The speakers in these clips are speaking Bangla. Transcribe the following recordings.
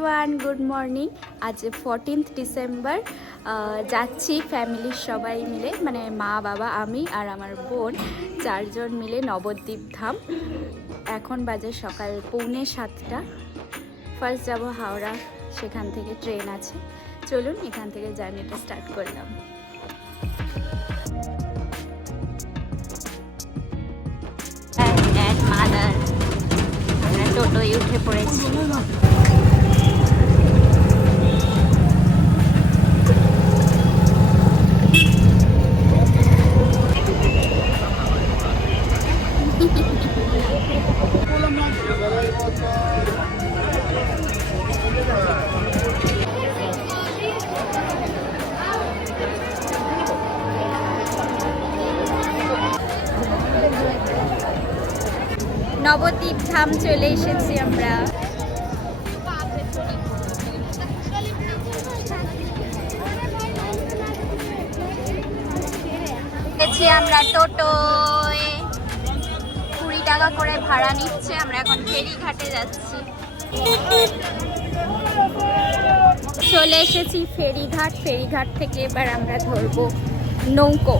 Everyone, good morning. আজ 14th ডিসেম্বর। যাচ্ছি ফ্যামিলির সবাই মিলে, মানে মা বাবা আমি আর আমার বোন, চারজন মিলে নবদ্বীপ ধাম। এখন বাজে সকাল 6:45। ফার্স্ট যাব হাওড়া, সেখান থেকে ট্রেন আছে। চলুন এখান থেকে জার্নিটা স্টার্ট করলাম। মাদার, আমরা টোটোয় উঠে পড়েছি। নবদ্বীপ ধাম চলে এসেছি আমরা। আমরা টোটোয় 20 টাকা করে ভাড়া নিচ্ছে। আমরা এখন ফেরিঘাটে যাচ্ছি। চলে এসেছি ফেরিঘাট। ফেরিঘাট থেকে এবার আমরা ধরবো নৌকো।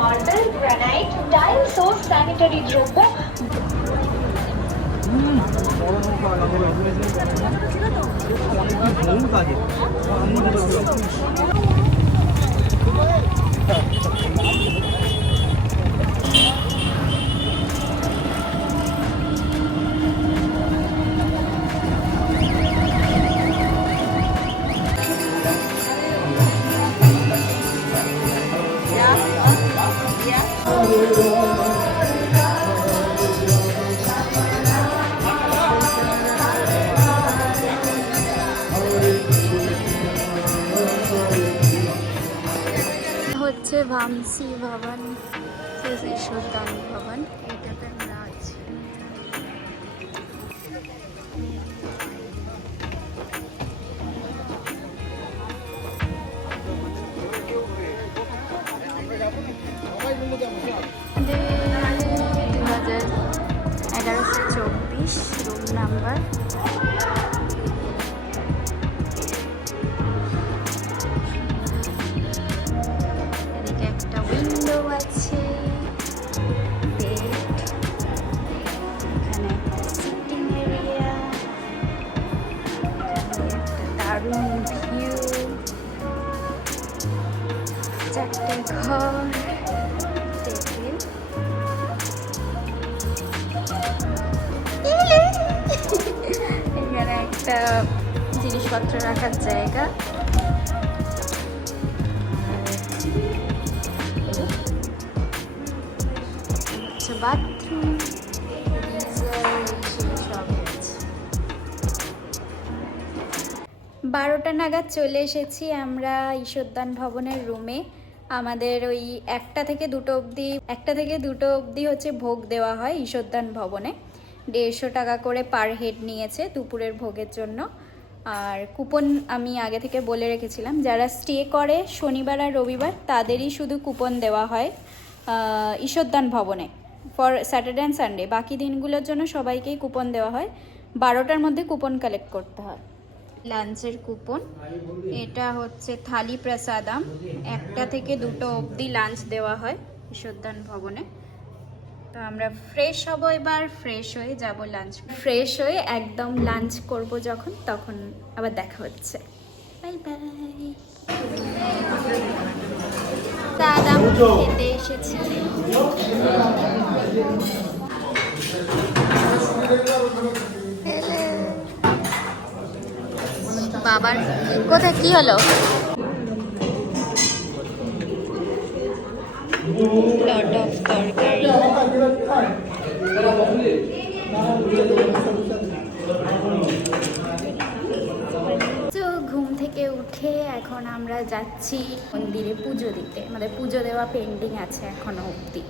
মার্বেল, গ্রানাইট, টাইলস ও স্যানিটারি দ্রব্য। হচ্ছে ভামসি ভবন, ঈশ্বরদান ভবন, এইটাতে আমরা আছি। Room number. এদিকে একটা উইন্ডো আছে, বেড, এখানে একটা সিটিং এরিয়া, এখানে একটা দারুণ ভিউ, 4টে ঘর, টেবিল, এখানে একটা জিনিসপত্র রাখার জায়গা, বাথরুম, সব আছে। 12টা নাগাদ চলে এসেছি আমরা ঈশ্বরদান ভবনের রুমে। আমাদের ওই 1টা থেকে 2টো অবধি হচ্ছে ভোগ দেওয়া হয় ঈশ্বরদান ভবনে। 150 টাকা করে পার হেড নিয়েছে দুপুরের ভোগের জন্য। আর কুপন আমি আগে থেকে বলে রেখেছিলাম, যারা স্টে করে শনিবার আর রবিবার তাদেরই শুধু কুপন দেওয়া হয় ঈশ্বরদান ভবনে ফর স্যাটারডে অ্যান্ড সানডে। বাকি দিনগুলোর জন্য সবাইকেই কুপন দেওয়া হয়। 12টার মধ্যে কুপন কালেক্ট করতে হয়। লাঞ্চের কুপন, এটা হচ্ছে থালি প্রসাদাম। 1টা থেকে 2টো অবধি লাঞ্চ দেওয়া হয় ঈশ্বরদান ভবনে। তো আমরা ফ্রেশ হব, এবার ফ্রেশ হয়ে যাব লাঞ্চ। ফ্রেশ হয়ে একদম লাঞ্চ করব যখন, তখন আবার দেখা হচ্ছে। Bye bye. দাদাম খেতে এসেছি। বাবার কোথায় কি হলো? লট অফ তরকারি। তো ঘুম থেকে উঠে এখন আমরা যাচ্ছি মন্দিরে পুজো দিতে। আমাদের পুজো দেওয়া পেন্ডিং আছে এখনো অবধি।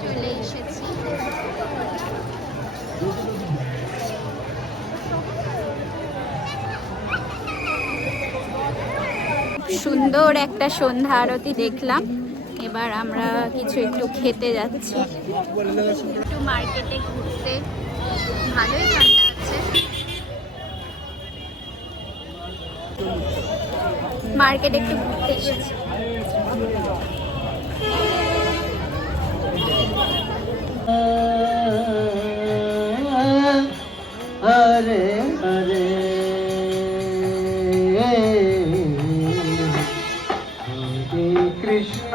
চলে এসেছি। সুন্দর একটা সন্ধ্যা আরতি দেখলাম। এবার আমরা কিছু একটু খেতে যাচ্ছি, একটু মার্কেটে ঘুরতে। ভালোই ঠান্ডা আছে, মার্কেটে একটু ঘুরতে এসেছি। হরে হরে হরে কৃষ্ণ।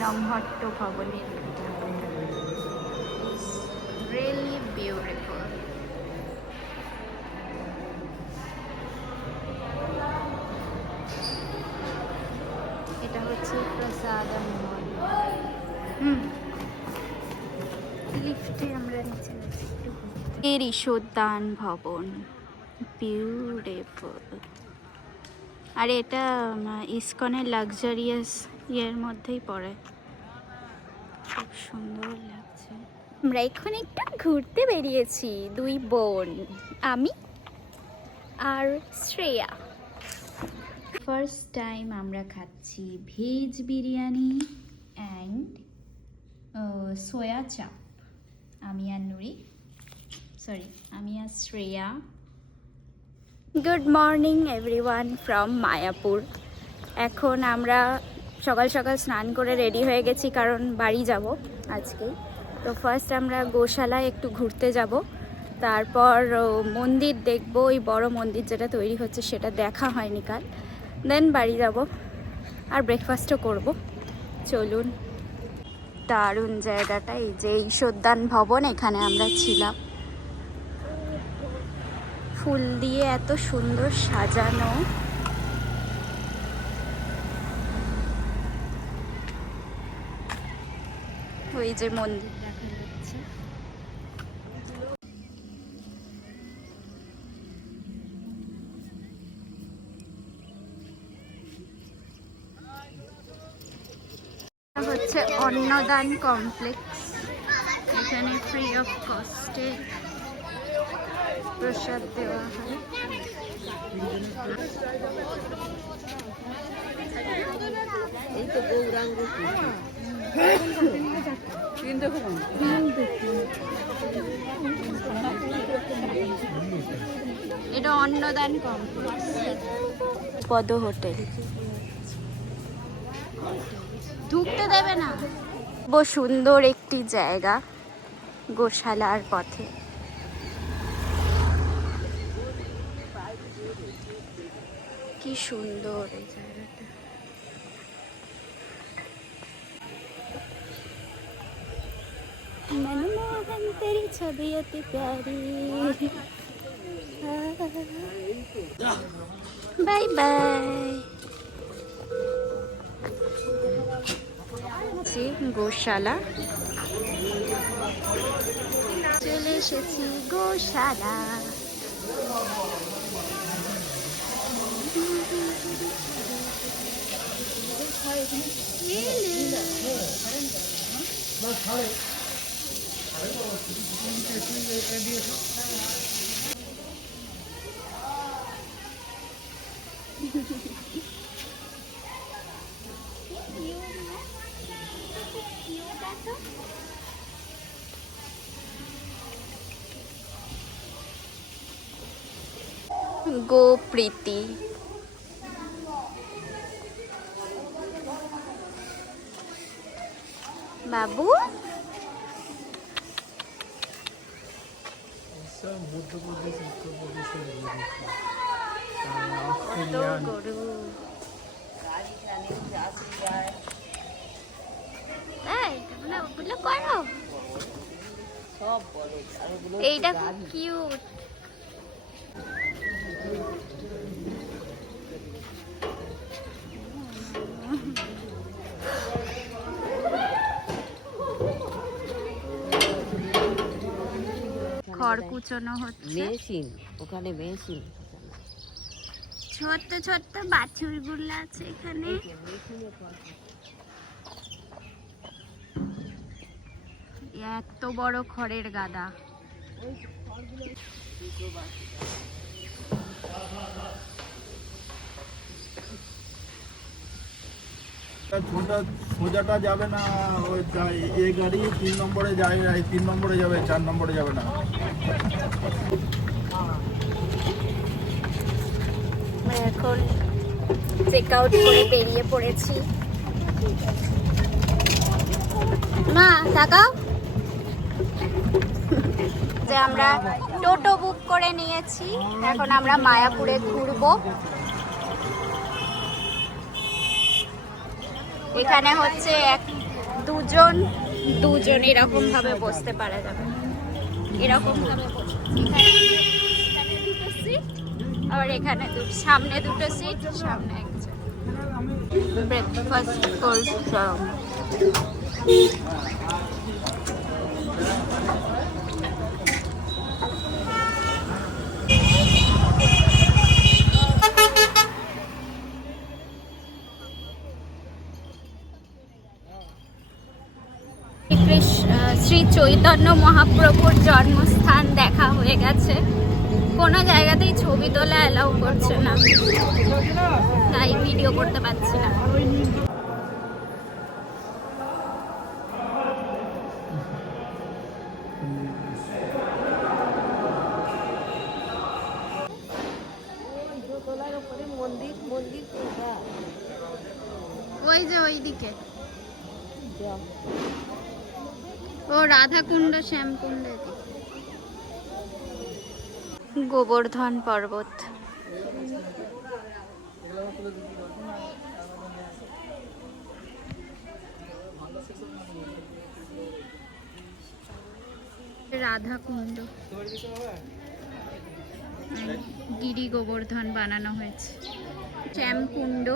নমহট্ট ভবনের really beautiful. এটা হচ্ছে প্রসাদম মল। লিফটে আমরা নিচে যাচ্ছি একটু। এর ঈশোদ্যান ভবন, বিউটিফুল। আর এটা ইসকনের লাক্সারিয়াস ইয়ের মধ্যেই পড়ে, খুব সুন্দর লাগছে। আমরা এখন একটু ঘুরতে বেরিয়েছি, দুই বোন, আমি আর শ্রেয়া। ফার্স্ট টাইম আমরা খাচ্ছি ভেজ বিরিয়ানি অ্যান্ড সোয়া চাপ। আমি আর নুরি, সরি আমি আর Shreya. Good morning everyone from Mayapur. এখন আমরা সকাল সকাল স্নান করে রেডি হয়ে গেছি, কারণ বাড়ি যাব আজকেই। তো ফার্স্ট আমরা গোশালায় একটু ঘুরতে যাব, তারপর মন্দির দেখব, ওই বড় মন্দির যেটা তৈরি হচ্ছে সেটা দেখা হয়নি কাল। দেন বাড়ি যাব আর ব্রেকফাস্টও করব। চলুন। দারুণ জায়গাটা, এই যে ঈশোদ্যান ভবন, এখানে আমরা ছিলাম। ফুল দিয়ে এত সুন্দর সাজানো। ওই যে মন্দির দেখা যাচ্ছে। হচ্ছে অন্নদান কমপ্লেক্স, এখানে ফ্রি অফ কস্টে প্রসাদ দেওয়া হয়। এই তো গৌরাঙ্গ এটা অন্নদান কমপ্লেক্স, পদ হোটেল। ঢুকতে দেবে না। বহু সুন্দর একটি জায়গা, গোশালার পথে। কি সুন্দর এই জায়গাটা। मनमोहन तेरी छवि अति प्यारी। Bye bye. গোশালা চলে এসেছি, গোশালা। গোপ্রীতি। বাবু গরু। করো এইটা খুব কিউট। খড় কুচনো হচ্ছে, মেশিন ওখানে, মেশিন ছোট্ট ছোট্ট বাছুর গুলো আছে এখানে। এত বড় খড়ের গাদা। ছোটা সোজাটা যাবে না, ওই এই গাড়ি 3 নম্বরে যায়, 3 নম্বরে যাবে, 4 নম্বরে যাবে না। আমরা এখন চেক আউট করে বেরিয়ে পড়েছি। মা তাকাও, যে আমরা টোটো বুক করে নিয়েছি, এখন আমরা মায়াপুরে ঘুরবো। এখানে হচ্ছে দুজন এরকম ভাবে বসতে পারা যাবে, এরকম ভাবে এখানে দুটো সিট, আবার এখানে সামনে দুটো সিট, সামনে একজন। ব্রেকফাস্ট করলাম। শ্রী চৈতন্য মহাপ্রভুর জন্মস্থান দেখা হয়ে গেছে। কোনো জায়গাতেই ছবি তোলা অ্যালাউ করছে না, তাই ভিডিও করতে পারছি না। দোতলার উপরে মন্দির মন্দির কোনটা? ওই যে ওইদিকে যাও। ও রাধাকুণ্ড শ্যামকুণ্ড, গোবর্ধন পর্বত। রাধাকুণ্ড, গিরি গোবর্ধন বানানো হয়েছে। শ্যামকুণ্ড,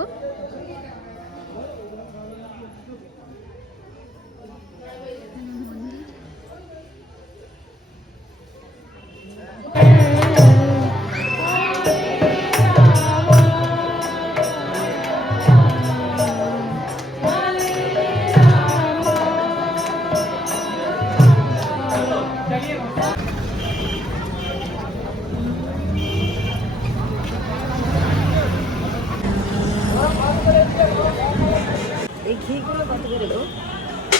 এই ঘিগুলো কত করে গো?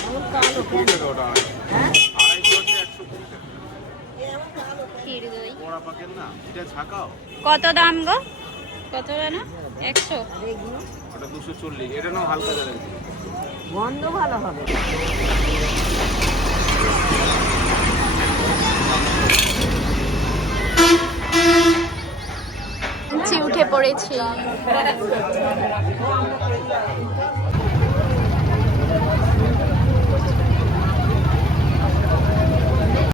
আমার কালো কেন? হ্যাঁ? ক্ষীর দই বড়া পাকের না, এটা ছাকাও, কত দাম গো? কত দানা? 100। আর এগুলো ওটা 240, এটা নাও হালকা দাঁড়ায়। গন্ধ ভালো হবে। উঠে পড়েছি।